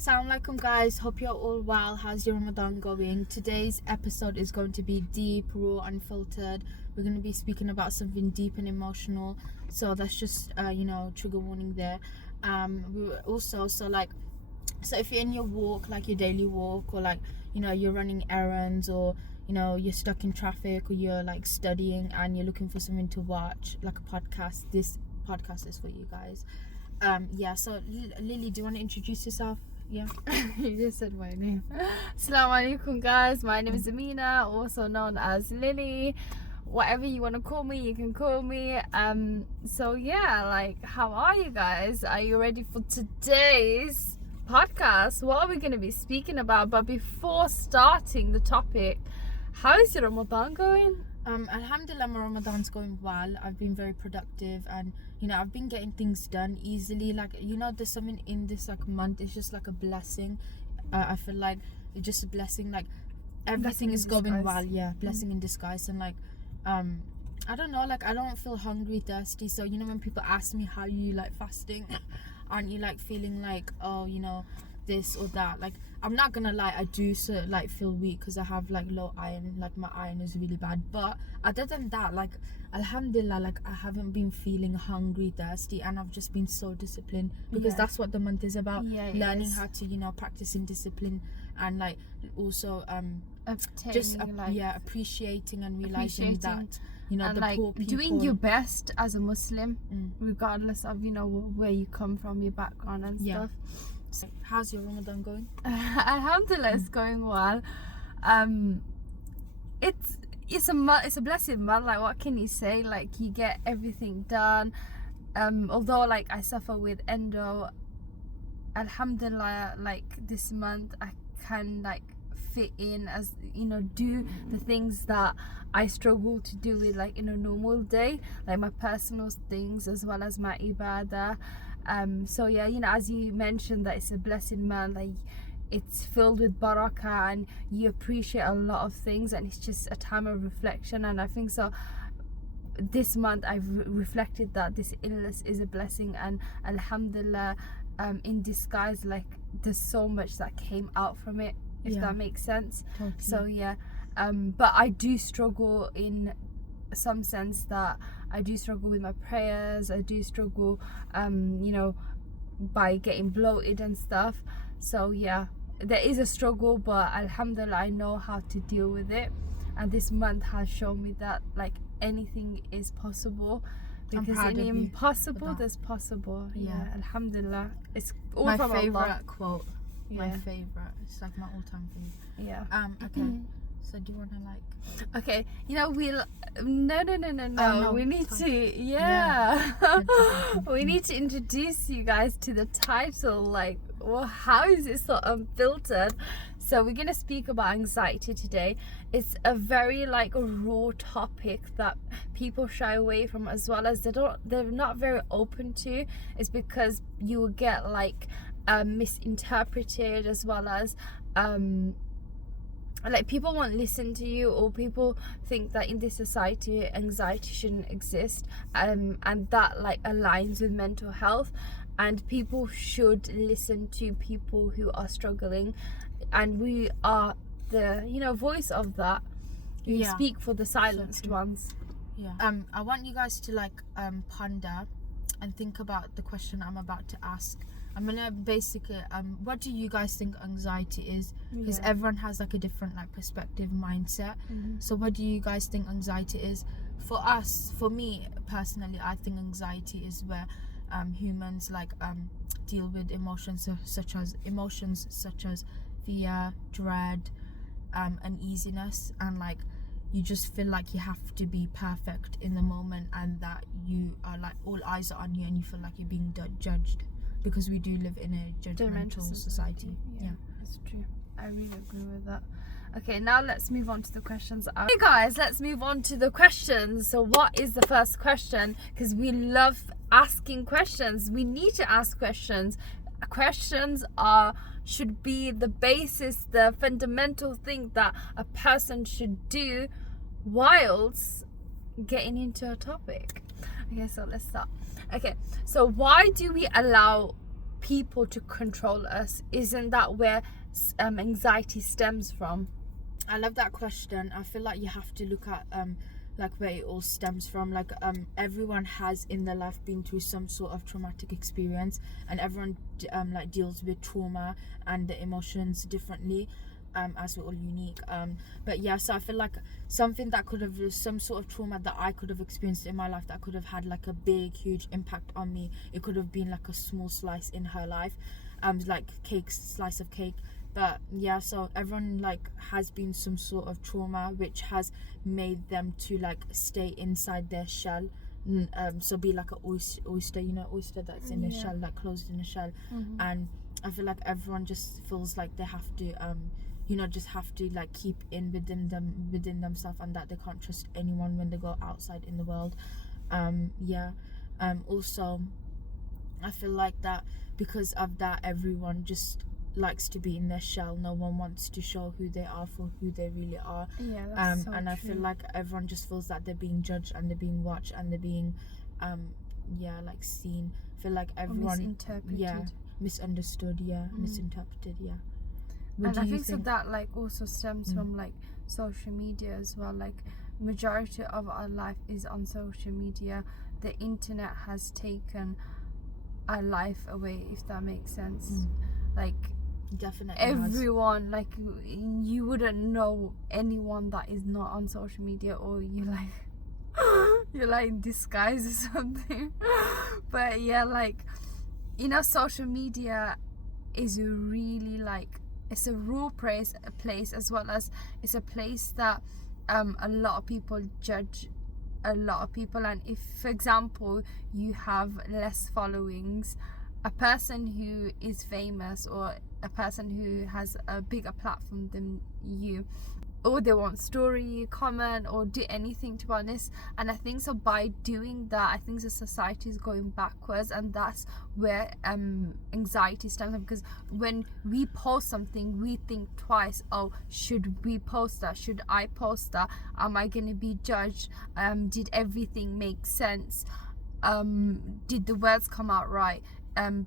Assalamu alaikum guys, hope you're all well. How's your Ramadan going? Today's episode is going to be deep, raw, unfiltered. We're going to be speaking about something deep and emotional, so that's just trigger warning there. So if you're in your walk, like your daily walk, or you're running errands, or you're stuck in traffic, or you're like studying and you're looking for something to watch, like a podcast, this podcast is for you guys. So Lily, do you want to introduce yourself? Yeah. You just said my name. Assalamu alaikum guys, my name is Amina, also known as Lily. Whatever you want to call me, you can call me. How are you guys? Are you ready for today's podcast? What are we going to be speaking about? But before starting the topic, how is your Ramadan going? Alhamdulillah, my Ramadan's going well. I've been very productive, and I've been getting things done easily. There's something in this month. It's just like a blessing. I feel like it's just a blessing. Like everything is going well. Yeah, blessing in disguise. And I don't know. I don't feel hungry, thirsty. So when people ask me how you fasting, aren't you feeling this or that? I'm not gonna lie, I do feel weak because I have low iron. My iron is really bad, but other than that, alhamdulillah, I haven't been feeling hungry, thirsty, and I've just been so disciplined because that's what the month is about. Learning how to practicing discipline, and also appreciating and realizing that the poor people, doing your best as a Muslim, regardless of where you come from, your background and stuff. How's your Ramadan going? Alhamdulillah, it's going well. It's a blessing month. What can you say? You get everything done. Although I suffer with endo, alhamdulillah, this month I can fit in, as do the things that I struggle to do with in a normal day, my personal things as well as my Abidah. As you mentioned, that it's a blessed month, it's filled with barakah, and you appreciate a lot of things, and it's just a time of reflection. And I think so this month I've reflected that this illness is a blessing, and alhamdulillah, in disguise, there's so much that came out from it, if that makes sense. Totally. But I do struggle in some sense that I do struggle with my prayers. I do struggle by getting bloated and stuff. There is a struggle, but alhamdulillah, I know how to deal with it, and this month has shown me that anything is possible, because in the impossible there's possible. Alhamdulillah, it's all my from favorite Allah. quote. My favorite, it's my all-time favorite. Okay. So do you want to Okay, we'll no. We need to we need to introduce you guys to the title. How is it so unfiltered? So we're gonna speak about anxiety today. It's a very raw topic that people shy away from, as well as they're not very open to. It's because you will get misinterpreted, as well as people won't listen to you, or people think that in this society anxiety shouldn't exist, and that aligns with mental health, and people should listen to people who are struggling, and we are the voice of that. We speak for the silenced ones. I want you guys to ponder and think about the question I'm about to ask. I'm gonna basically what do you guys think anxiety is? Because everyone has a different perspective, mindset. So what do you guys think anxiety is? For me personally, I think anxiety is where humans deal with emotions such as fear, dread, uneasiness, and you just feel you have to be perfect in the moment, and that you are all eyes are on you, and you feel you're being judged, because we do live in a judgmental society. That's true. I really agree with that. Okay, now let's move on to the questions. Okay guys, let's move on to the questions. So what is the first question? Because we love asking questions. We need to ask questions. Questions should be the basis, the fundamental thing that a person should do whilst getting into a topic. Okay, so let's start. Okay, so why do we allow people to control us. Isn't that where anxiety stems from? I love that question. I feel like you have to look at like where it all stems from. Like everyone has in their life been through some sort of traumatic experience, and everyone like deals with trauma and the emotions differently, as we're all unique. But yeah, so I feel like something that could have, some sort of trauma that I could have experienced in my life that could have had like a big huge impact on me, it could have been like a small slice in her life, like slice of cake. But yeah, so everyone like has been some sort of trauma which has made them to like stay inside their shell, so be like a oyster, you know, oyster that's in a shell, like closed in a shell. And I feel like everyone just feels like they have to just have to like keep in within themselves, and that they can't trust anyone when they go outside in the world. Also I feel like that because of that, everyone just likes to be in their shell. No one wants to show who they are for who they really are. Yeah, that's so and true. I feel like everyone just feels that they're being judged and they're being watched and they're being like seen. I feel like everyone misunderstood, misinterpreted. And I think so that like also stems from like social media as well. Like majority of our life is on social media. The internet has taken our life away, if that makes sense. Like definitely everyone, like you wouldn't know anyone that is not on social media, or you like you're like in disguise or something. But yeah, like, you know, social media is really like, it's a raw place, as well as it's a place that a lot of people judge a lot of people. And if, for example, you have less followings, a person who is famous or a person who has a bigger platform than you, or they won't story you, comment, or do anything, to be honest. And I think so by doing that, I think the society is going backwards, and that's where anxiety stems from. Because when we post something, we think twice. Oh, should we post that? Should I post that? Am I going to be judged? Did everything make sense? Did the words come out right?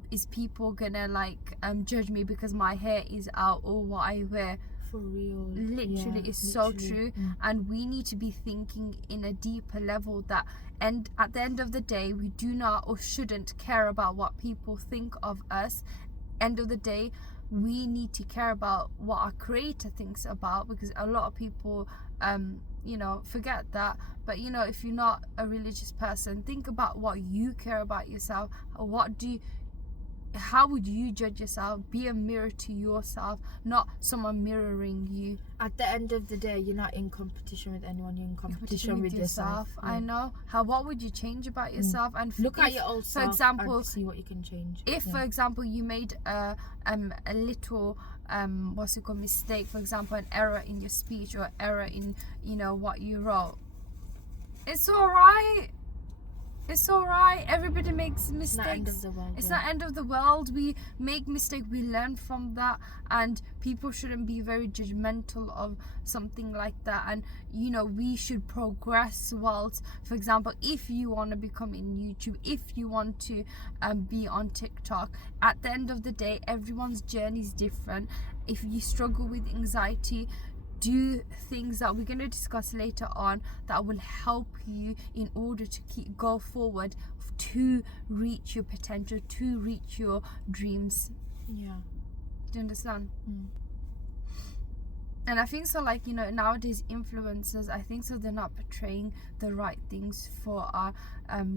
Is people gonna like judge me because my hair is out or what I wear? For real, literally, it's so true. And we need to be thinking in a deeper level that, and at the end of the day, we do not or shouldn't care about what people think of us. End of the day, we need to care about what our creator thinks about, because a lot of people forget that. But if you're not a religious person, think about what you care about yourself. How would you judge yourself? Be a mirror to yourself, not someone mirroring you. At the end of the day, you're not in competition with anyone, you're in competition with yourself. I know. What would you change about yourself? And look at your old self, for example, and see what you can change. If for example you made a little mistake, for example an error in your speech or error in what you wrote, it's all right. Everybody makes mistakes. It's not end of the world. It's not end of the world. We make mistakes, we learn from that, and people shouldn't be very judgmental of something like that. And we should progress. Whilst, for example, if you want to become in YouTube, if you want to be on TikTok, at the end of the day, everyone's journey is different. If you struggle with anxiety, do things that we're going to discuss later on that will help you in order to go forward to reach your potential, to reach your dreams. Yeah. Do you understand? And I think so, like, nowadays influencers, I think so they're not portraying the right things for our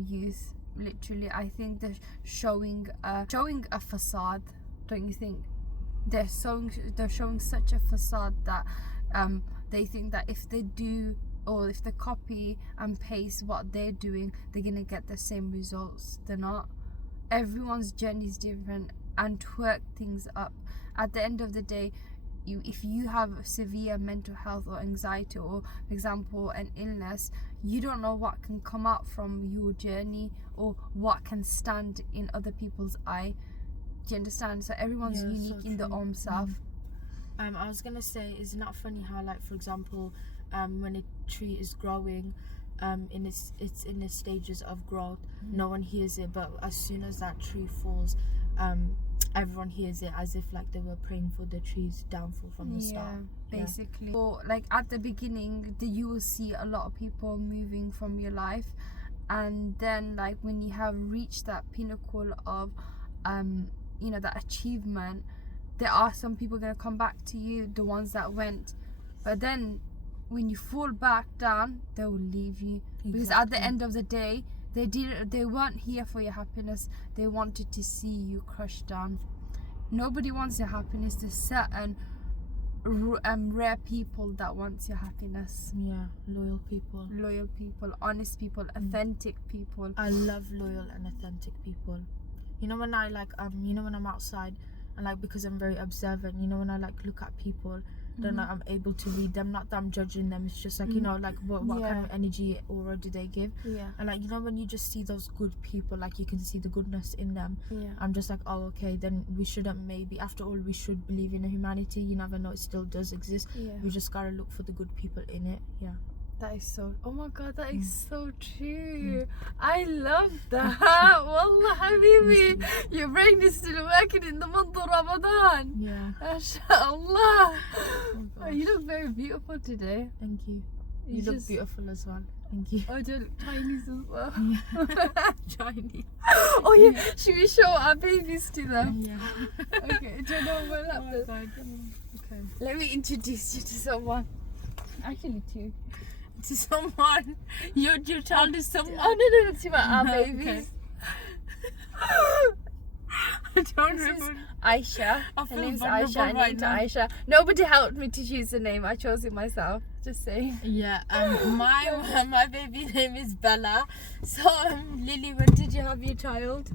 youth. Literally, I think they're showing a facade. Don't you think? They're showing such a facade that they think that if they do, or if they copy and paste what they're doing, they're gonna get the same results. They're not. Everyone's journey is different, and to work things up. At the end of the day, if you have severe mental health or anxiety, or for example an illness, you don't know what can come out from your journey or what can stand in other people's eye. Do you understand? So everyone's unique in their own self. I was gonna say, it's not funny how, like, for example, when a tree is growing, it's in the stages of growth, no one hears it, but as soon as that tree falls, everyone hears it as if like they were praying for the tree's downfall from the start. Basically. So like at the beginning, you will see a lot of people moving from your life, and then like when you have reached that pinnacle of that achievement, there are some people going to come back to you, the ones that went, but then when you fall back down, they will leave you. Because at the end of the day, they weren't here for your happiness. They wanted to see you crushed down. Nobody wants your happiness. There's certain rare people that wants your happiness. Yeah, loyal people, honest people, authentic people. I love loyal and authentic people. You know, when I like when I'm outside, and like because I'm very observant, when I like look at people, then like, I'm able to read them. Not that I'm judging them, it's just like like what kind of energy aura do they give. And like when you just see those good people, like you can see the goodness in them. I'm just like, oh okay, then we shouldn't, maybe after all we should believe in humanity. You never know, it still does exist. We just gotta look for the good people in it. That is so, oh my god, that is so true. I love that. Wallah habibi, your brain is still working in the month of Ramadan. MashaAllah. Oh, you look very beautiful today. Thank you. You look beautiful as well. Thank you. Oh, do you look Chinese as well? Chinese. Oh yeah, should we show our babies to them? Okay, do you know what happened? Okay. Let me introduce you to someone. Actually two. To someone. Your child is someone. Oh no, to our babies. I don't remember. Aisha. Her name's Aisha. Named Aisha. Nobody helped me to choose the name. I chose it myself. Just saying. Yeah. My baby name is Bella. So Lily, when did you have your child?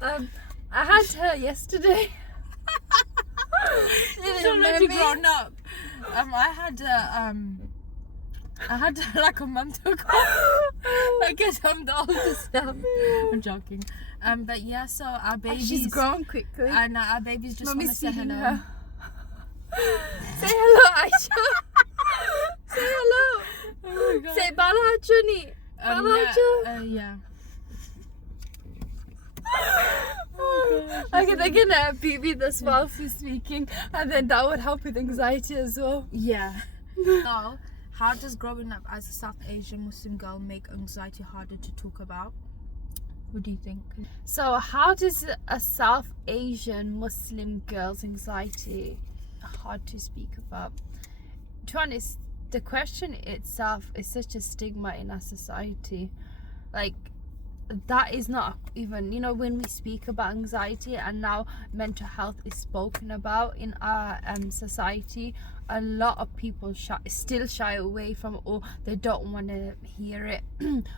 I had her yesterday. She's already grown up. I had her like a month ago. I guess I'm the oldest now. I'm joking. But yeah, so our baby's... She's grown quickly. I know, our babies just want to say hello. Her. Say hello, Aisha. Say hello. Oh my god. Say Bala Chuni. Bala yeah. Okay, they're gonna be this whilst she's speaking, and then that would help with anxiety as well. Yeah. So, how does growing up as a South Asian Muslim girl make anxiety harder to talk about? What do you think? So, how does a South Asian Muslim girl's anxiety hard to speak about? To be honest, the question itself is such a stigma in our society. Like, that is not even, when we speak about anxiety and now mental health is spoken about in our society, a lot of people still shy away from, or they don't want to hear it.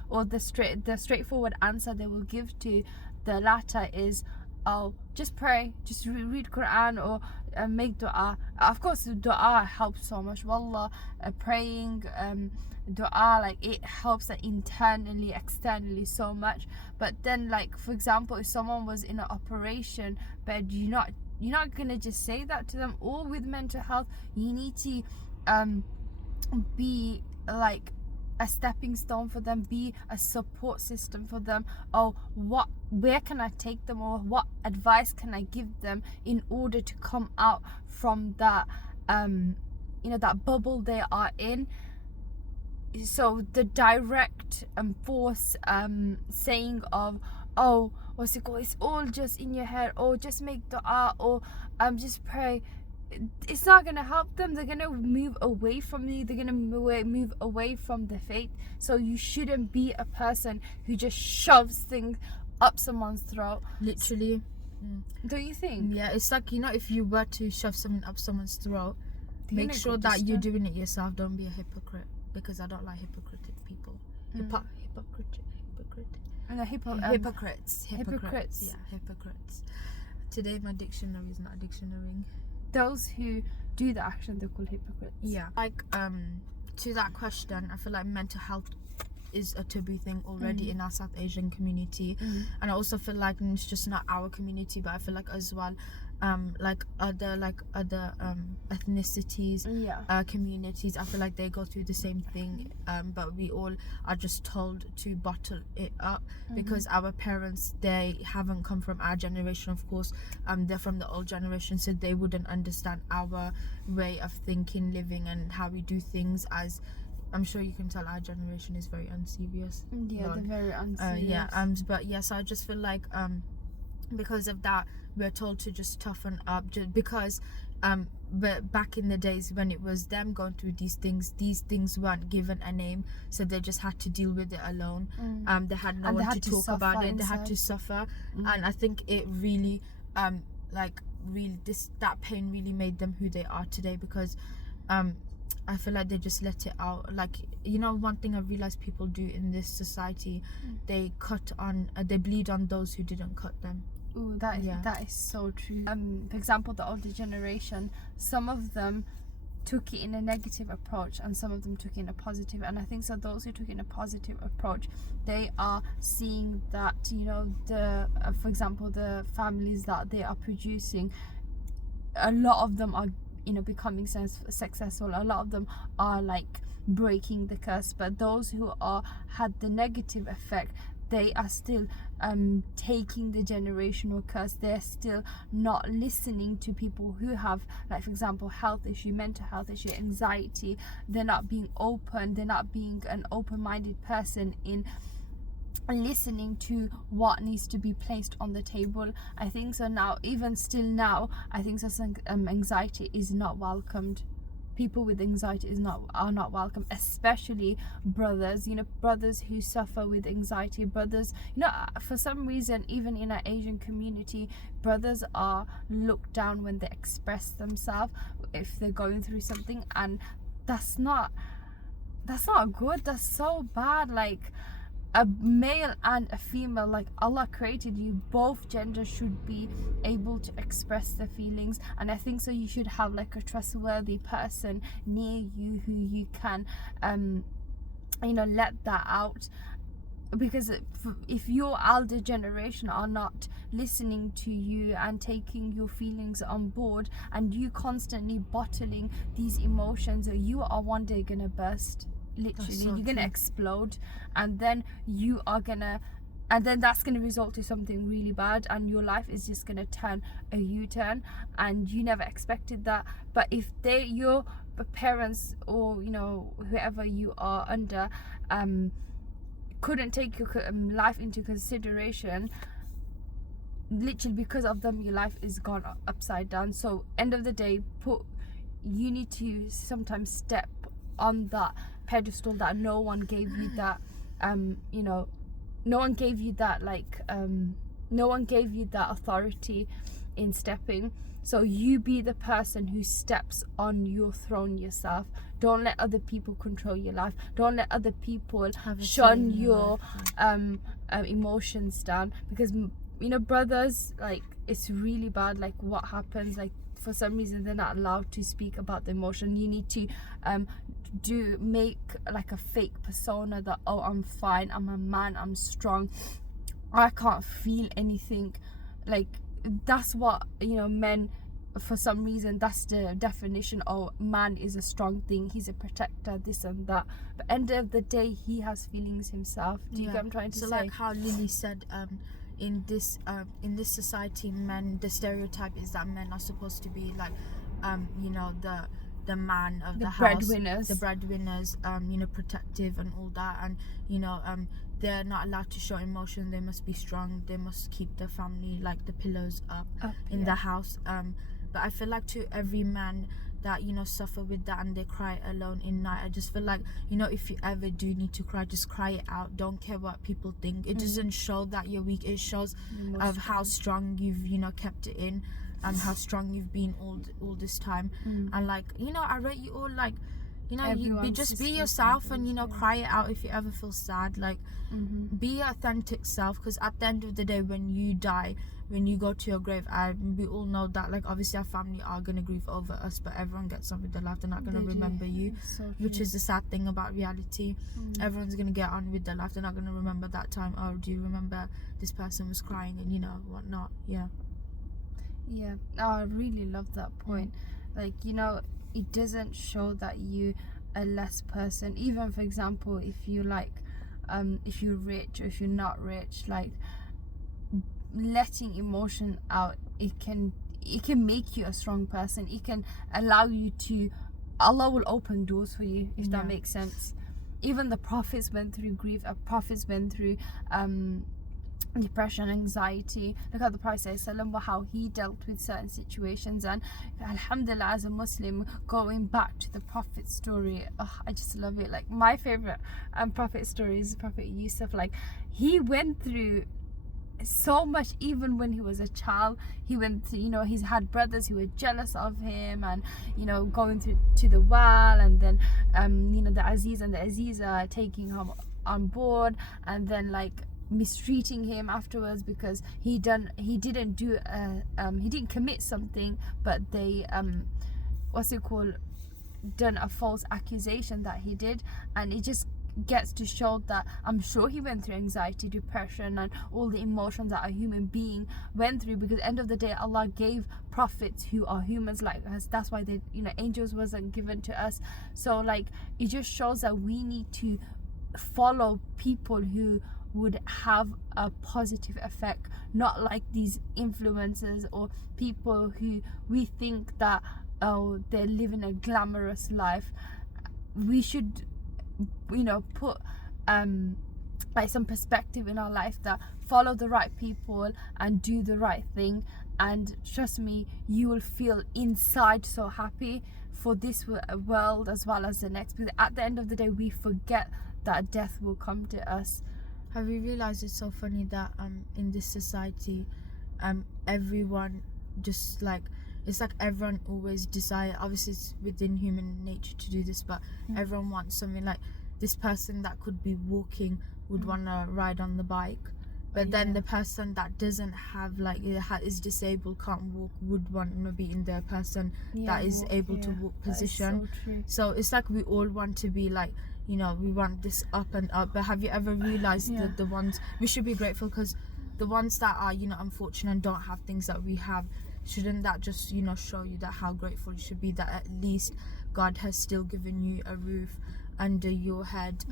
Or the straightforward answer they will give to the latter is, oh, just pray, just read Quran, or make dua. Of course dua helps so much, wallah. Praying, dua, like it helps internally, externally so much. But then, like, for example, if someone was in an operation bed, you're not gonna just say that to them. Or with mental health, you need to be like a stepping stone for them, be a support system for them. Oh, where can I take them, or what advice can I give them in order to come out from that that bubble they are in. So the direct force saying of, oh, what's it called, it's all just in your head, or just make dua, or just pray, it's not gonna help them. They're gonna move away from you. They're gonna move away from the faith. So you shouldn't be a person who just shoves things up someone's throat. Literally. Don't you think? Yeah, it's like, if you were to shove something up someone's throat, make sure that you're doing it yourself. Don't be a hypocrite, because I don't like hypocritic people. Hypocrite. Hypocrites. Yeah, hypocrites. Today my dictionary is not dictionarying. Those who do the action, they're called hypocrites. Yeah. Like, to that question, I feel like mental health is a taboo thing already in our South Asian community. And I also feel like it's just not our community, but I feel like as well, like other ethnicities, Yeah. communities. I feel like they go through the same thing, but we all are just told to bottle it up because our parents, they haven't come from our generation, of course. They're from the old generation, so they wouldn't understand our way of thinking, living, and how we do things. As I'm sure you can tell, our generation is very unserious. Yeah, Lol. they're very unserious. But yes, I just feel like because of that, we're told to just toughen up, just because but back in the days when it was them going through these things weren't given a name, so they just had to deal with it alone. They had no And they one had to to talk suffer about it. They had inside. to suffer. And I think it really that pain really made them who they are today, because I feel like they just let it out. Like, one thing I realized people do in this society, they bleed on those who didn't cut them. Ooh, that is so true. For example, the older generation, some of them took it in a negative approach and some of them took it in a positive. And I think so those who took it in a positive approach, they are seeing that, for example, the families that they are producing, a lot of them are becoming successful. A lot of them are like breaking the curse. But those who had the negative effect, they are still taking the generational curse. They're still not listening to people who have, like, for example, health issue, mental health issue, anxiety. They're not being open. They're not being an open-minded person in listening to what needs to be placed on the table. I think so now, even still now, I think so anxiety is not welcomed. People with anxiety are not welcome, especially brothers. Brothers who suffer with anxiety, brothers, for some reason, even in our Asian community, brothers are looked down when they express themselves if they're going through something, and that's not good. That's so bad. Like, a male and a female, like Allah created you, both genders should be able to express their feelings. And I think so you should have like a trustworthy person near you who you can let that out. Because if your elder generation are not listening to you and taking your feelings on board, and you constantly bottling these emotions, you are one day gonna burst. Literally, so you're gonna true. explode, and then that's gonna result to something really bad, and your life is just gonna turn a U-turn, and you never expected that. But if your parents, or whoever you are under, couldn't take your life into consideration, literally because of them, your life is gone upside down. So end of the day, you need to sometimes step on that pedestal that no one gave you that no one gave you that no one gave you that authority in stepping. So you be the person who steps on your throne yourself. Don't let other people control your life. Don't let other people shun your emotions down, because brothers, like, it's really bad. Like, what happens, like, for some reason they're not allowed to speak about the emotion. You need to make like a fake persona that, oh, I'm fine, I'm a man, I'm strong, I can't feel anything. Like, that's what men, for some reason, that's the definition. Oh, man is a strong thing, he's a protector, this and that. But end of the day, he has feelings himself. Do you get what I'm trying to say? So like how Lily said, in this society, men, the stereotype is that men are supposed to be like the man of the house, the breadwinners, protective and all that, and they're not allowed to show emotion. They must be strong. They must keep the family, like the pillows up in the house. But I feel like to every man that suffer with that and they cry alone in night, I just feel like if you ever do need to cry, just cry it out. Don't care what people think. It doesn't show that you're weak. It shows of how strong you've kept it in, and how strong you've been all this time. And like I rate you all, like just be yourself, and cry it out if you ever feel sad. Like be your authentic self, because at the end of the day, when you die, when you go to your grave, we all know that, like, obviously our family are gonna grieve over us, but everyone gets on with their life. They're not gonna remember you, which is the sad thing about reality. Everyone's gonna get on with their life. They're not gonna remember that time. Oh, do you remember this person was crying and whatnot? Yeah, oh, I really love that point. Like, you know, it doesn't show that you a less person. Even for example, if you like, if you're rich or if you're not rich, like letting emotion out, it can make you a strong person. It can allow you to, Allah will open doors for you, if that makes sense. Even the prophets went through grief. Prophets went through depression, anxiety. Look at the Prophet ﷺ, how he dealt with certain situations. And alhamdulillah, as a Muslim, going back to the Prophet story, I just love it. Like my favorite Prophet story is Prophet Yusuf. Like he went through so much. Even when he was a child, he went through, you know, he's had brothers who were jealous of him, and you know, going to the well, and then you know, the Aziz and the Aziza taking him on board, and then like mistreating him afterwards because he didn't commit something, but they what's it called, done a false accusation that he did. And it just gets to show that I'm sure he went through anxiety, depression, and all the emotions that a human being went through, because at the end of the day, Allah gave prophets who are humans like us. That's why they, you know, angels wasn't given to us. So like it just shows that we need to follow people who would have a positive effect, not like these influencers or people who we think that, oh, they're living a glamorous life. We should, you know, put like some perspective in our life, that follow the right people and do the right thing, and trust me, you will feel inside so happy for this world as well as the next, because at the end of the day we forget that death will come to us. Have you realized it's so funny that in this society everyone just like, it's like everyone always desire, obviously it's within human nature to do this, but everyone wants something. Like this person that could be walking would want to ride on the bike, but then the person that doesn't have, like, is disabled, can't walk, would want to be in the person that is able to walk position. So it's like we all want to be like, you know, we want this up and up. But have you ever realized that the ones we should be grateful, because the ones that are, you know, unfortunate and don't have things that we have, shouldn't that just, you know, show you that how grateful you should be, that at least God has still given you a roof under your head,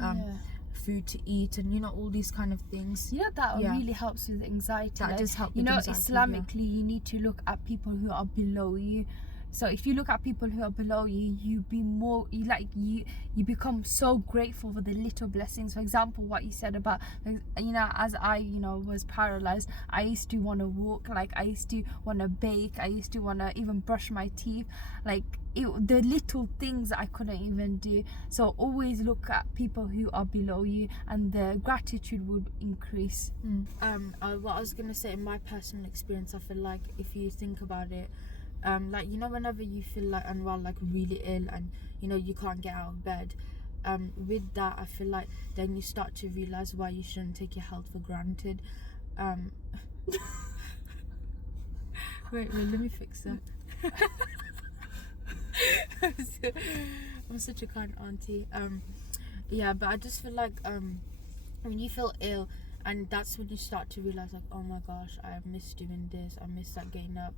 food to eat, and you know, all these kind of things. You know, that really helps with anxiety. That like, does help you with know, anxiety, Islamically, you need to look at people who are below you. So if you look at people who are below you, you become so grateful for the little blessings. For example, what you said about, you know, as I, you know, was paralyzed, I used to want to walk, like I used to want to bake, I used to want to even brush my teeth, like the little things I couldn't even do. So always look at people who are below you, and the gratitude would increase. What I was gonna say, in my personal experience, I feel like if you think about it, like, you know, whenever you feel like unwell, like really ill, and you know you can't get out of bed, with that, I feel like then you start to realize why you shouldn't take your health for granted. Wait, let me fix that. I'm such a kind auntie. Yeah, but I just feel like when you feel ill, and that's when you start to realize, like, oh my gosh, I miss doing this, I miss like getting up,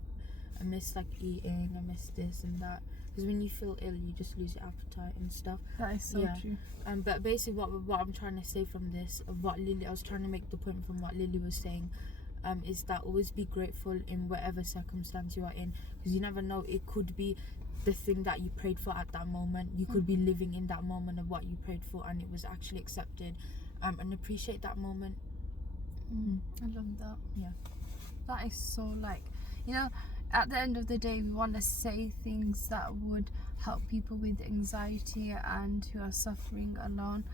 I miss like eating, I miss this and that. Because when you feel ill, you just lose your appetite and stuff. That is so true. But basically, what I'm trying to say from this, I was trying to make the point from what Lily was saying, is that always be grateful in whatever circumstance you are in, because you never know, it could be the thing that you prayed for at that moment. You could be living in that moment of what you prayed for, and it was actually accepted. And appreciate that moment. I love that. Yeah, that is so, like, you know, at the end of the day, we want to say things that would help people with anxiety and who are suffering alone.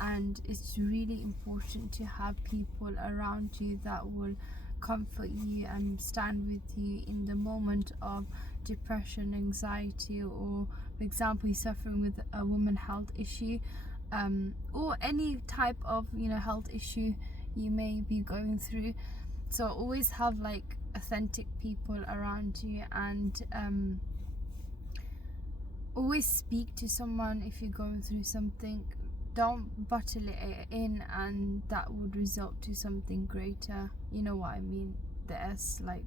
And it's really important to have people around you that will comfort you and stand with you in the moment of depression, anxiety, or for example, you're suffering with a woman health issue, or any type of, you know, health issue you may be going through. So always have like authentic people around you, and always speak to someone if you're going through something. Don't bottle it in, and that would result to something greater. You know what I mean? There's like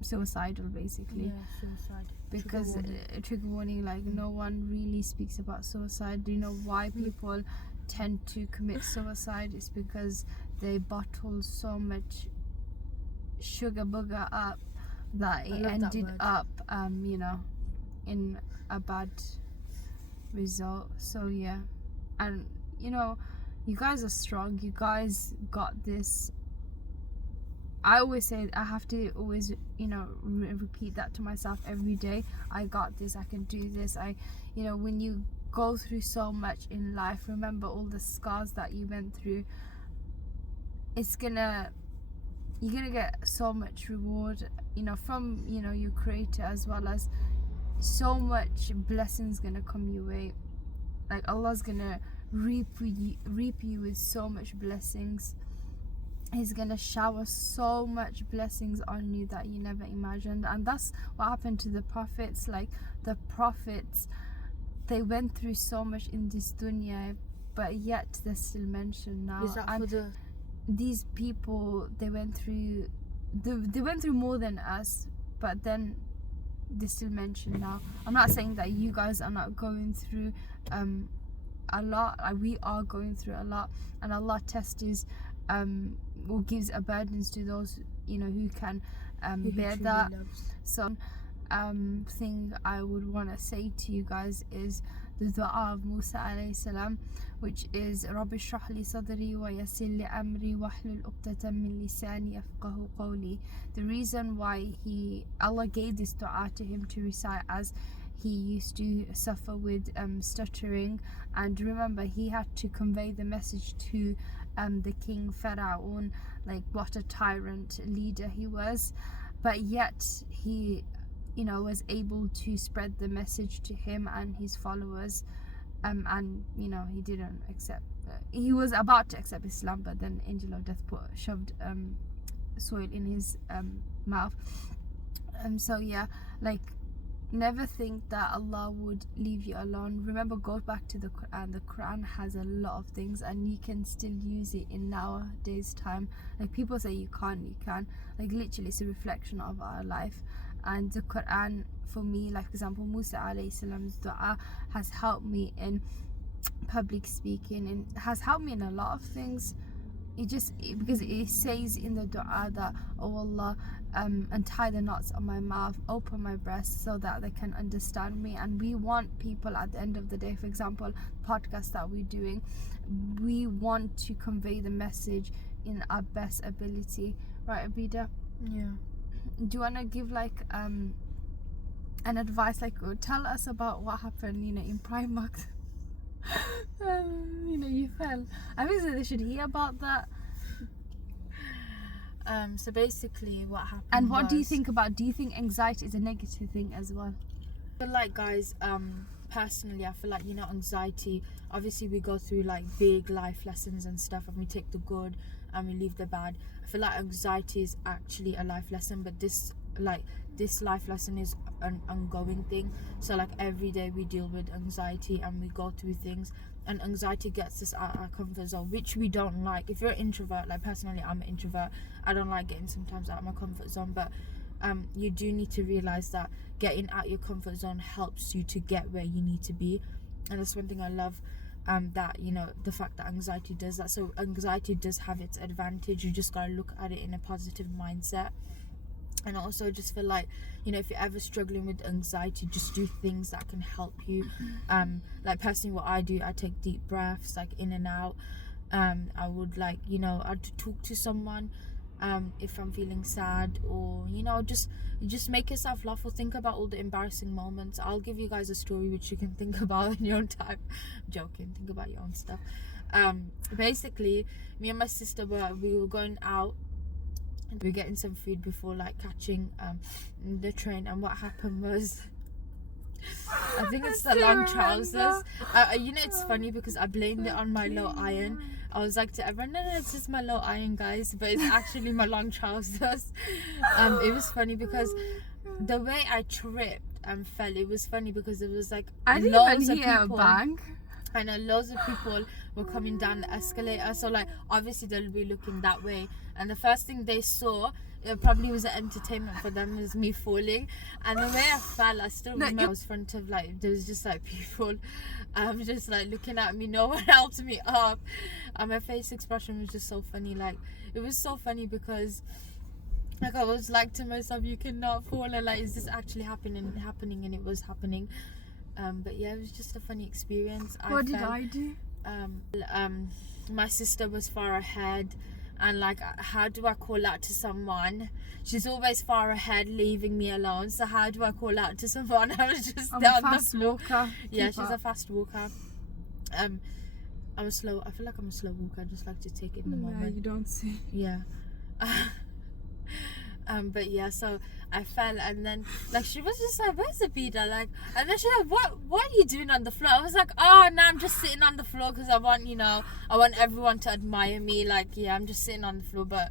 suicidal, basically. Yeah, suicide. Because trigger warning, like no one really speaks about suicide. Do you know why people tend to commit suicide? It's because they bottle so much sugar booger up that it ended up in a bad result. So yeah, and you guys are strong, you guys got this. I always say, I have to always repeat that to myself every day. I got this, I can do this. When you go through so much in life, remember all the scars that you went through. You're gonna get so much reward from your creator, as well as so much blessings gonna come your way. Like Allah's gonna reap you with so much blessings. He's gonna shower so much blessings on you that you never imagined. And that's what happened to the prophets. Like the prophets, they went through so much in this dunya, but yet they're still mentioned now. Is that and for these people, they went through more than us, but then they're still mentioned now. I'm not saying that you guys are not going through a lot. Like, we are going through a lot, and Allah tests or gives abundance to those who can bear that. So thing I would want to say to you guys is the dua of Musa alayhi salam, which is Rabbi shrah li sadri wa yassir li amri wahlul uqdatan min lisani yafqahu qawli. The reason why Allah gave this dua to him to recite, as he used to suffer with stuttering, and remember, he had to convey the message to the king Pharaoh, like what a tyrant leader he was, but yet he was able to spread the message to him and his followers, and he didn't accept. He was about to accept Islam, but then angel of death shoved soil in his mouth. So yeah, like, never think that Allah would leave you alone. Remember, go back to the Quran. The Quran has a lot of things, and you can still use it in nowadays time. Like, people say you can't, you can. Like, literally, it's a reflection of our life. And the Quran, for me, like for example, Musa alayhi salam's dua has helped me in public speaking, and has helped me in a lot of things. Because it says in the dua that, oh Allah, untie the knots on my mouth, open my breast so that they can understand me. And we want people at the end of the day, for example, podcast that we're doing, we want to convey the message in our best ability, right, Abidah? Yeah. Do you want to give like an advice, like tell us about what happened in Primark? You fell. I think that they should hear about that. So basically what happened, and what do you think anxiety is a negative thing as well? I feel like, guys, personally, I feel like anxiety, obviously we go through like big life lessons and stuff, and we take the good and we leave the bad. I feel like anxiety is actually a life lesson, but this life lesson is an ongoing thing. So like every day we deal with anxiety and we go through things, and anxiety gets us out of our comfort zone, which we don't like. If you're an introvert, like personally I'm an introvert, I don't like getting sometimes out of my comfort zone, but you do need to realize that getting out your comfort zone helps you to get where you need to be. And that's one thing I love, that the fact that anxiety does that. So anxiety does have its advantage, you just gotta look at it in a positive mindset. And also just feel like if you're ever struggling with anxiety, just do things that can help you. Like personally, what I do, I take deep breaths, like in and out. I would I'd talk to someone if I'm feeling sad, or just make yourself laugh, or think about all the embarrassing moments. I'll give you guys a story which you can think about in your own time. I'm joking, think about your own stuff. Basically, me and my sister we were going out, and we were getting some food before like catching the train, and what happened was I think it's the long trousers. It's funny because I blamed it on my low iron. I was like to everyone, no, it's just my low iron, guys, but it's actually my long trousers. It was funny because the way I tripped and fell, it was funny because it was like I didn't loads even hear of people, a bang. I know loads of people were coming down the escalator, so like obviously they'll be looking that way, and the first thing they saw it probably was an entertainment for them, was me falling. And the way I fell, I still remember I was in front of like, there was just like people just like looking at me. No one helped me up, and my face expression was just so funny. Like, it was so funny because like I was like to myself, you cannot fall, and like, is this actually happening? And it was happening. But yeah, it was just a funny experience. What did I do? My sister was far ahead, and like, how do I call out to someone? She's always far ahead, leaving me alone. So how do I call out to someone? I was just down the floor. Walker. Yeah, she's a fast walker. I'm a slow. I feel like I'm a slow walker. I just like to take it in the moment. Yeah, you don't see. Yeah. But yeah, so I fell, and then like she was just like, "Where's Abidah?" Like, and then she's like, "What are you doing on the floor?" I was like, "Oh no, I'm just sitting on the floor because I want everyone to admire me. Like, yeah, I'm just sitting on the floor." But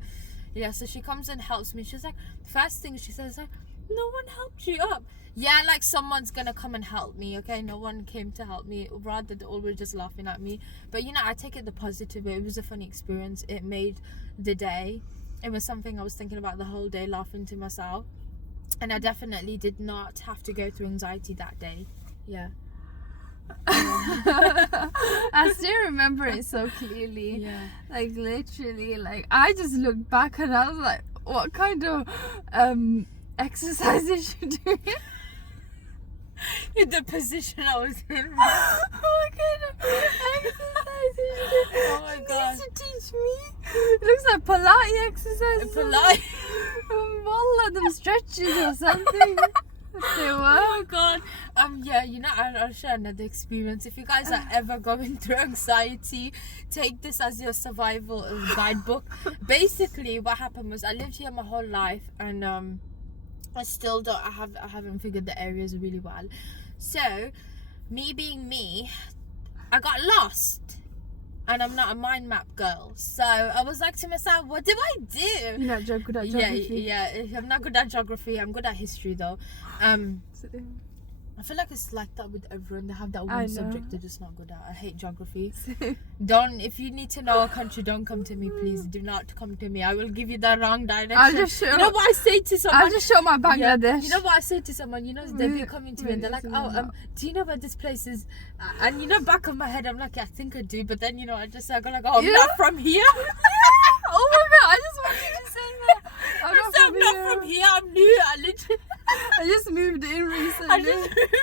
yeah, so she comes and helps me. She's like, first thing she says, like, "No one helped you up." Yeah, like someone's gonna come and help me, okay? No one came to help me. Rather, they all were just laughing at me. But I take it the positive way. It was a funny experience. It made the day. It was something I was thinking about the whole day, laughing to myself. And I definitely did not have to go through anxiety that day. Yeah. I still remember it so clearly. Yeah. Like, literally, like, I just looked back and I was like, what kind of exercise is she doing? In the position I was in. What kind of exercise is she doing? Oh my God. She needs to teach me. It looks like Pilates exercise. Polite. Wallah, them stretches or something. They Oh were. my God. Yeah, I'll share another experience. If you guys are ever going through anxiety, take this as your survival guidebook. Basically, what happened was I lived here my whole life, and I still don't. I haven't figured the areas really well. So, me being me, I got lost. And I'm not a mind map girl, so I was like to myself, what do I do? You're not good at geography. Yeah, I'm not good at geography. I'm good at history though. I feel like it's like that with everyone. They have that one subject they're just not good at. I hate geography. If you need to know a country, don't come to me, please. Do not come to me. I will give you the wrong direction. I'll just show. You know what I say to someone? I'll just show my Bangladesh. Yeah, you know what I say to someone? They'll be coming to me and they're like, "Oh, do you know where this place is?" And back of my head, I'm like, "Yeah, I think I do," but then I just go like, "Oh, I'm not from here." Oh my God! I just wanted to say that. I'm not from here. I'm new. I just moved in recently. I just moved.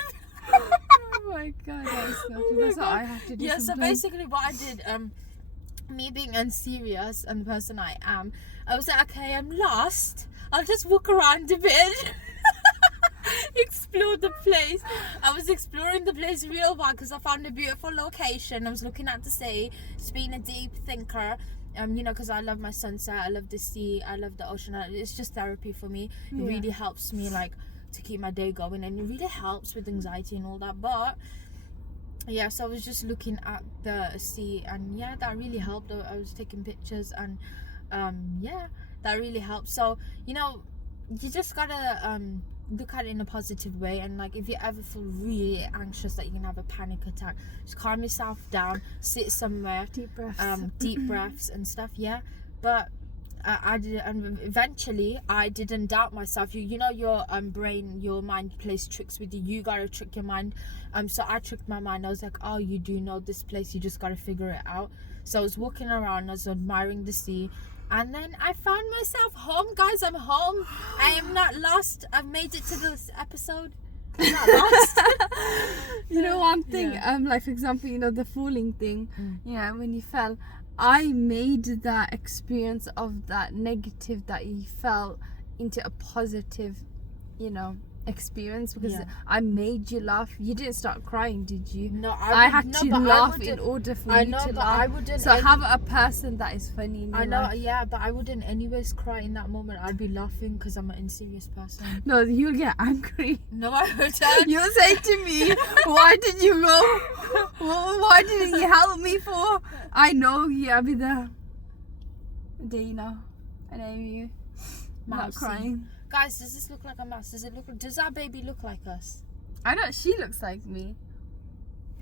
Oh my God, that's what I have to do. Yeah, sometimes. so basically what I did, me being unserious and the person I am, I was like, okay, I'm lost. I'll just walk around a bit. Explore the place. I was exploring the place real well because I found a beautiful location. I was looking at the sea, just being a deep thinker. Because I love my sunset, I love the sea, I love the ocean. It's just therapy for me. It really helps me to keep my day going, and it really helps with anxiety and all that. But yeah, so I was just looking at the sea, and yeah, that really helped. I was taking pictures, and yeah, that really helped. So you just gotta look at it in a positive way, and if you ever feel really anxious that you're gonna have a panic attack, just calm yourself down, sit somewhere, deep breaths and stuff. Yeah, but I did, and eventually I didn't doubt myself. Your brain, your mind plays tricks with you. You gotta trick your mind. So I tricked my mind. I was like, oh, you do know this place, you just gotta figure it out. So I was walking around, I was admiring the sea, and then I found myself home. Guys, I'm home. I am not lost. I've made it to this episode. I'm not lost. One thing, for example, the falling thing. Yeah, when you fell, I made that experience of that negative that you felt into a positive, experience, because I made you laugh. You didn't start crying, did you? No, I had to laugh in order for you to laugh. I wouldn't. So have a person that is funny in your I know, life. yeah, but I wouldn't anyways cry in that moment. I'd be laughing because I'm an unserious person. No, you'll get angry. No, I wouldn't. You'll say to me, why did you go? Why didn't you help me for? I know you, Abidah. Dana. I know you. Not crying. Guys, does this look like a mouse? Does our baby look like us? I know, she looks like me.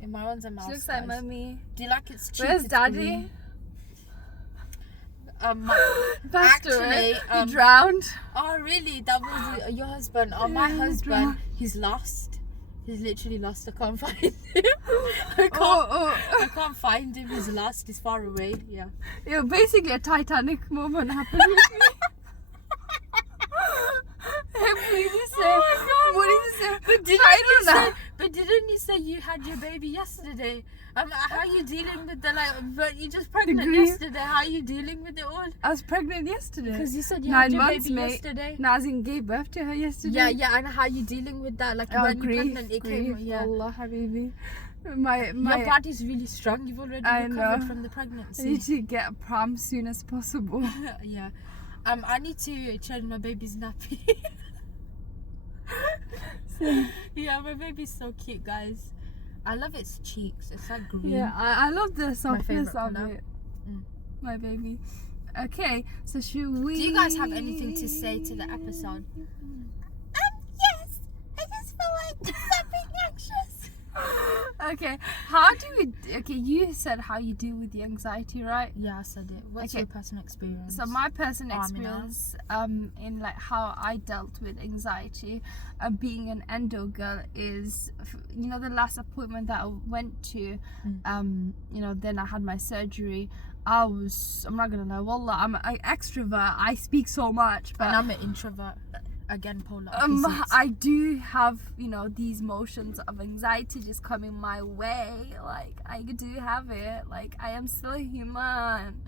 And my one's a mouse. She looks like mommy. Do you like its cheek? Where's daddy? Passed away. actually, He drowned. oh really? That was your husband? Oh, my Yeah, husband. He's lost. He's literally lost. I can't find him. I can't find him. He's lost. He's far away. Yeah. Yeah, basically a Titanic moment happened with me. What did you say? What did you say? But didn't you say you had your baby yesterday? How are you dealing with the but you just pregnant grief. yesterday? How are you dealing with it all? I was pregnant yesterday. Because you said you 9 had your months, baby mate. yesterday. Nazin gave birth to her yesterday. Yeah, yeah, and how are you dealing with that? Like when you're pregnant, it came. Yeah. Allah, Habibi. My Your body's really strong. You've already I recovered know. from the I pregnancy. need to get a pram soon as possible. Yeah. I need to change my baby's nappy. Yeah, my baby's so cute, guys. I love its cheeks. It's like green. Yeah, I love the softness favourite of colour. it. Mm. My baby. Okay, so should we... Do you guys have anything to say to the episode? Yes. I just feel like stop being anxious. Okay, how do we... Okay, you said how you deal with the anxiety, right? Yeah, I said it. What's Okay. your personal experience? So my personal Amina. experience in like how I dealt with anxiety being an endo girl is, you know, the last appointment that I went to, you know, then I had my surgery. I'm not gonna lie, wallah, I'm an extrovert, I speak so much, but and I'm an introvert. Again, polar opposites. I do have, you know, these motions of anxiety just coming my way. Like, I do have it. Like, I am still human.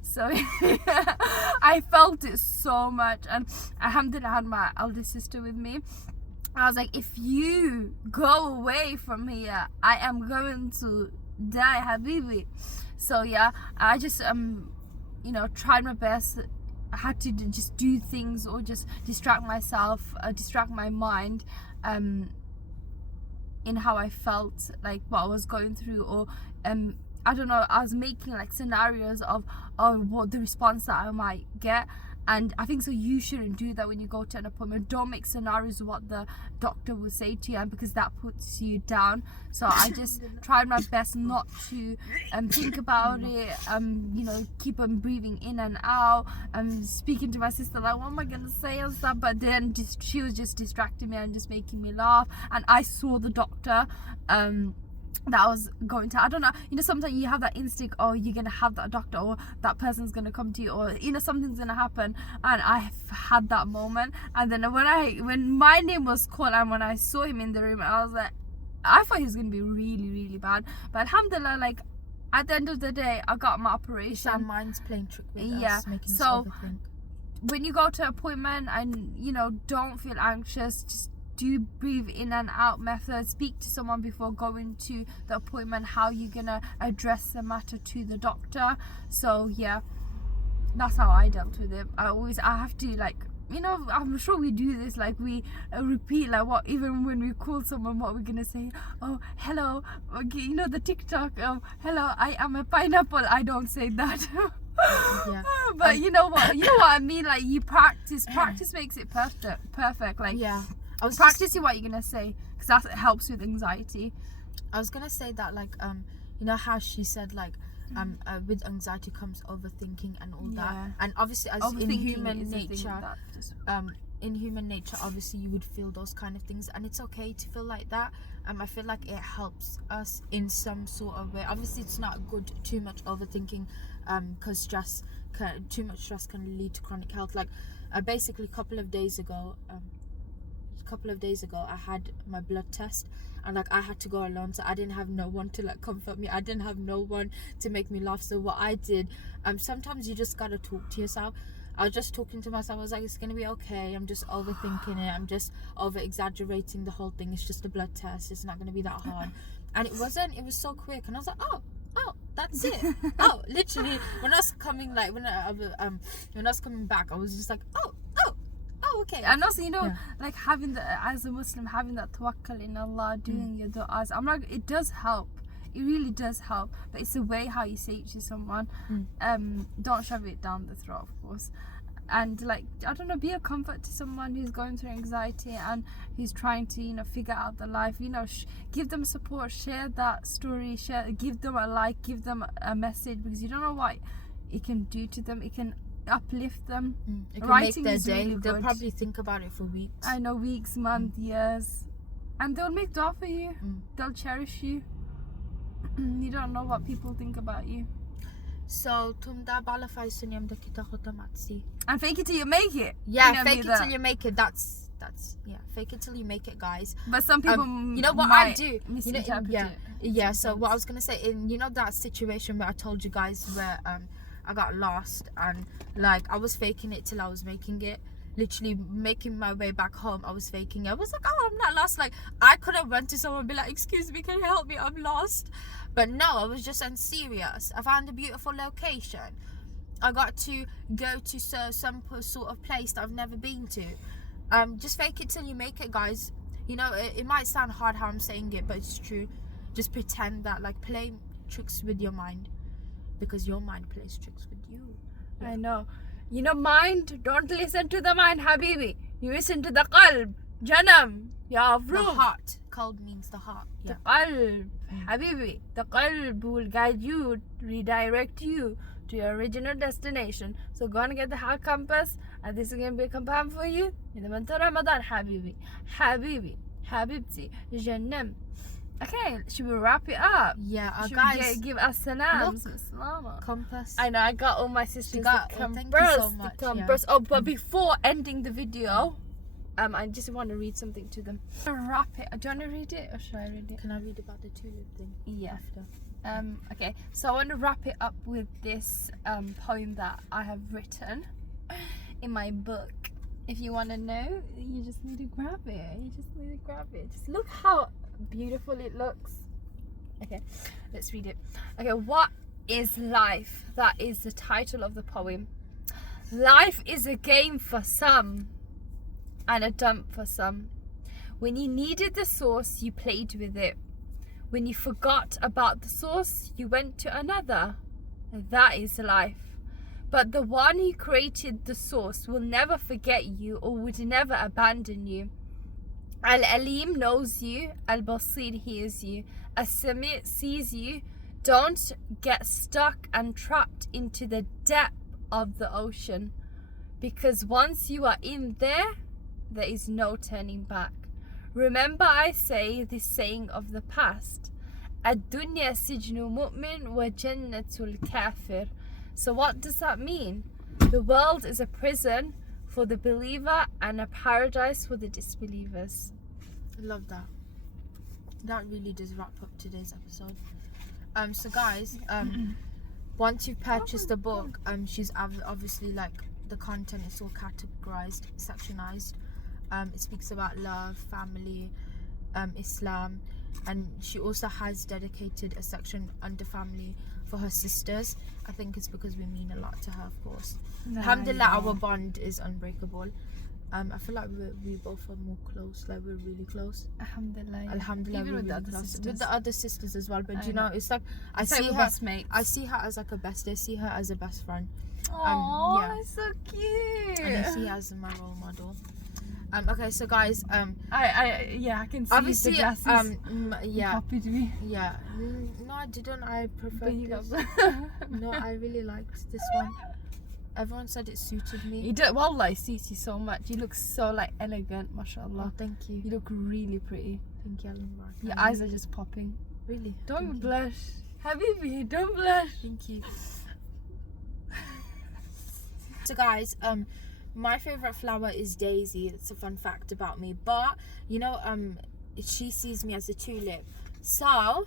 So, I felt it so much. And alhamdulillah, I had my elder sister with me. I was like, if you go away from here, I am going to die, Habibi. So, yeah, I just, you know, tried my best. I had to just do things or just distract myself, distract my mind in how I felt, like what I was going through, or I don't know, I was making like scenarios of what the response that I might get. And I think so you shouldn't do that when you go to an appointment. Don't make scenarios of what the doctor will say to you, and because that puts you down. So I just tried my best not to think about it, you know, keep on breathing in and out, speaking to my sister like, what am I gonna say and stuff, but then she was just distracting me and just making me laugh. And I saw the doctor that I was going to, I don't know, you know, sometimes you have that instinct, oh, you're gonna have that doctor, or that person's gonna come to you, or you know, something's gonna happen. And I had that moment, and then when my name was called and when I saw him in the room, I was like, I thought he was gonna be really, really bad, but alhamdulillah, like at the end of the day, I got my operation. Our mind's playing trick with Yeah, us, making so us overthink. when you go to an appointment, and you know, don't feel anxious, just do breathe in and out method. Speak to someone before going to the appointment, how you're gonna address the matter to the doctor. So yeah, that's how I dealt with it. I have to, like, you know, I'm sure we do this, like we repeat, like what, even when we call someone, what we're gonna say, oh hello, okay, you know, the TikTok, oh hello, I am a pineapple. I don't say that. Yeah. But you know what I mean, like you practice makes it perfect. Like, Yeah, I was practicing what you're gonna say, because that helps with anxiety. I was gonna say that, like, you know how she said, like, with anxiety comes overthinking and all that, Yeah. and obviously as in Overthinking human is a thing nature, that just- in human nature, obviously you would feel those kind of things, and it's okay to feel like that. I feel like it helps us in some sort of way. Obviously it's not good too much overthinking, because too much stress can lead to chronic health. Like, basically a couple of days ago I had my blood test, and like I had to go alone, so I didn't have no one to like comfort me. I didn't have no one to make me laugh. So what I did, sometimes you just gotta talk to yourself. I was just talking to myself. I was like, it's gonna be okay. I'm just overthinking it. I'm just over exaggerating the whole thing. It's just a blood test. It's not gonna be that hard. And it wasn't. It was so quick. And I was like, oh, that's it. Oh, literally. When I was coming, like when I was coming back, I was just like, oh, okay. And also, you know, Yeah. like having as a Muslim, having that tawakkul in Allah, doing your du'as, I'm like, it does help. It really does help, but it's the way how you say it to someone. Don't shove it down the throat, of course. And like, I don't know, be a comfort to someone who's going through anxiety and who's trying to, you know, figure out the life. You know, give them support, share that story, give them a like, give them a message, because you don't know what it can do to them. It can uplift them. It can Writing make is their day. really They'll good. probably think about it for weeks. I know, weeks, months, years. And they'll make dua for you. They'll cherish you. You don't know what people think about you. So, tumda bala faisuniam da kita khotamatsi. And fake it till you make it. Yeah, You know, fake be it till that. you make it. That's yeah. Fake it till you make it, guys. But some people, You know what I might do? You know, misinterpret it. yeah. So what I was gonna say, in that situation where I told you guys where I got lost and like I was faking it till I was making it. Literally making my way back home, I was faking it. I was like, oh, I'm not lost. Like I could have went to someone and be like, excuse me, can you help me? I'm lost. But no, I was just unserious. I found a beautiful location. I got to go to some sort of place that I've never been to. Just fake it till you make it, guys. You know, it might sound hard how I'm saying it, but it's true. Just pretend that, like, play tricks with your mind, because your mind plays tricks with you. I know. You know, mind, don't listen to the mind, Habibi. You listen to the qalb, janam, ya The afro. heart. Qalb means the heart. The Yeah. qalb, Habibi. The qalb will guide you, redirect you to your original destination. So go and get the heart compass, and this is going to be a compound for you in the month of Ramadan, Habibi. Habibi, Habibti, Jannam. Okay, should we wrap it up? Yeah, Should guys. we give us salams? Look. Salama. Compass. I know, I got all my sisters got- the oh, thank you compass, so much, the yeah. compass. Oh, but before ending the video, I just want to read something to them. Wrap it. Do you want to read it or should I read it? Can I read about the tulip thing? Yeah. After. Okay, so I want to wrap it up with this poem that I have written in my book. If you want to know, you just need to grab it. Just look how beautiful it looks. Okay, let's read it. Okay, what is life? That is the title of the poem. Life is a game for some and a dump for some. When you needed the source, you played with it. When you forgot about the source, you went to another. That is life. But the one who created the source will never forget you or would never abandon you. Al-Alim knows you. Al-Basir hears you. As-Sami' sees you. Don't get stuck and trapped into the depth of the ocean, because once you are in there, there is no turning back. Remember, I say this saying of the past: Ad-dunya sijnu mu'min wa jannatul kafir. So what does that mean? The world is a prison for the believer and a paradise for the disbelievers. I love that. That really does wrap up today's episode. So guys, once you've purchased the book, she's obviously, like, the content is all categorized, sectionized. It speaks about love, family, Islam, and she also has dedicated a section under family for her sisters. I think it's because we mean a lot to her, of course. Alhamdulillah, our bond is unbreakable. I feel like we both are more close, like we're really close. Alhamdulillah. Alhamdulillah, Even we're with the really other close. sisters. With the other sisters as well, but I you know, know. it's like I It's like see we're her. best mates. I see her as like a bestie. I see her as a best friend, Oh, yeah. that's so cute. and I see her as my role model. Okay, so guys, I can see obviously, the glasses. You yeah, copied me. yeah. No, I didn't. I prefer But you this. got No, I really liked this one. Everyone said it suited me. You do. Wallah, it suits you so much. You look so like elegant, mashallah. Oh, thank you. You look really pretty. Thank you, Alan. Your eyes are just popping. Really. Don't Thank you. blush. Habibi, don't blush. Thank you. So guys, my favorite flower is Daisy. It's a fun fact about me. But you know, she sees me as a tulip. So,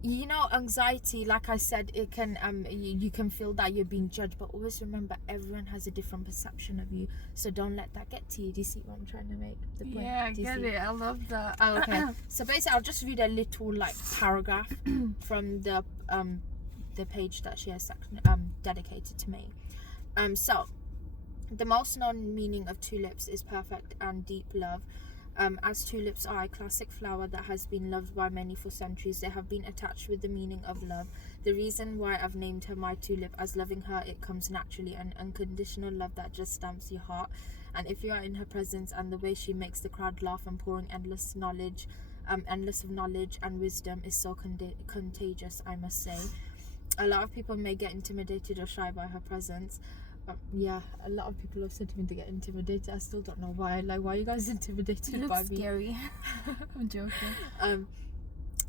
you know, anxiety, like I said, it can you can feel that you're being judged, but always remember everyone has a different perception of you. So don't let that get to you. Do you see what I'm trying to make? The point? Yeah, I Do you get see? it. I love that. Oh, okay. So basically, I'll just read a little like paragraph from the page that she has dedicated to me. So the most known meaning of tulips is perfect and deep love. As tulips are a classic flower that has been loved by many for centuries, they have been attached with the meaning of love. The reason why I've named her my tulip, as loving her, it comes naturally, an unconditional love that just stamps your heart. And if you are in her presence, and the way she makes the crowd laugh and pouring endless of knowledge and wisdom is so contagious, I must say. A lot of people may get intimidated or shy by her presence. Yeah, a lot of people have said to me they get intimidated. I still don't know why. Like, why are you guys intimidated by me? Scary. I'm joking.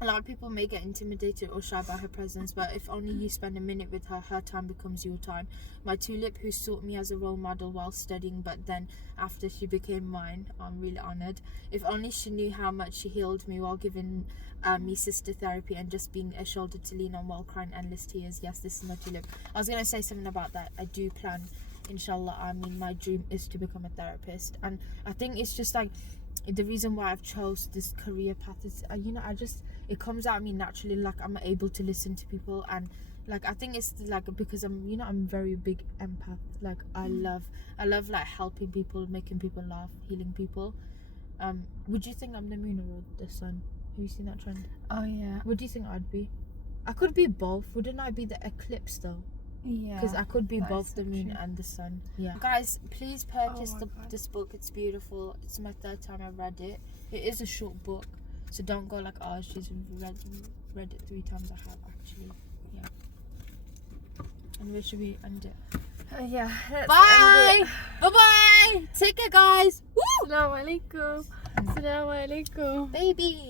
A lot of people may get intimidated or shy by her presence, but if only you spend a minute with her, her time becomes your time. My tulip, who sought me as a role model while studying, but then after she became mine, I'm really honoured. If only she knew how much she healed me while giving me sister therapy and just being a shoulder to lean on while crying endless tears. Yes, this is my tulip. I was going to say something about that. I do plan, inshallah, I mean, my dream is to become a therapist. And I think it's just like, the reason why I've chose this career path is, it comes out of me naturally. Like, I'm able to listen to people, and like, I think it's like because I'm very big empath. Like, I love like helping people, making people laugh, healing people. Would you think I'm the moon or the sun? Have you seen that trend? Oh yeah. What do you think I'd be? I could be both. Wouldn't I be the eclipse though? Yeah. Because I could be that both is the so moon true. and the sun. Yeah. Guys, please purchase Oh my God. this book. It's beautiful. It's my 3rd time I've read it. It is a short book, so don't go like, oh, she's read it 3 times. I have actually. Yeah. And where should we end it? Yeah. Bye. Bye bye. Take care, guys. Woo. Assalamu alaikum. Assalamu alaikum. Baby.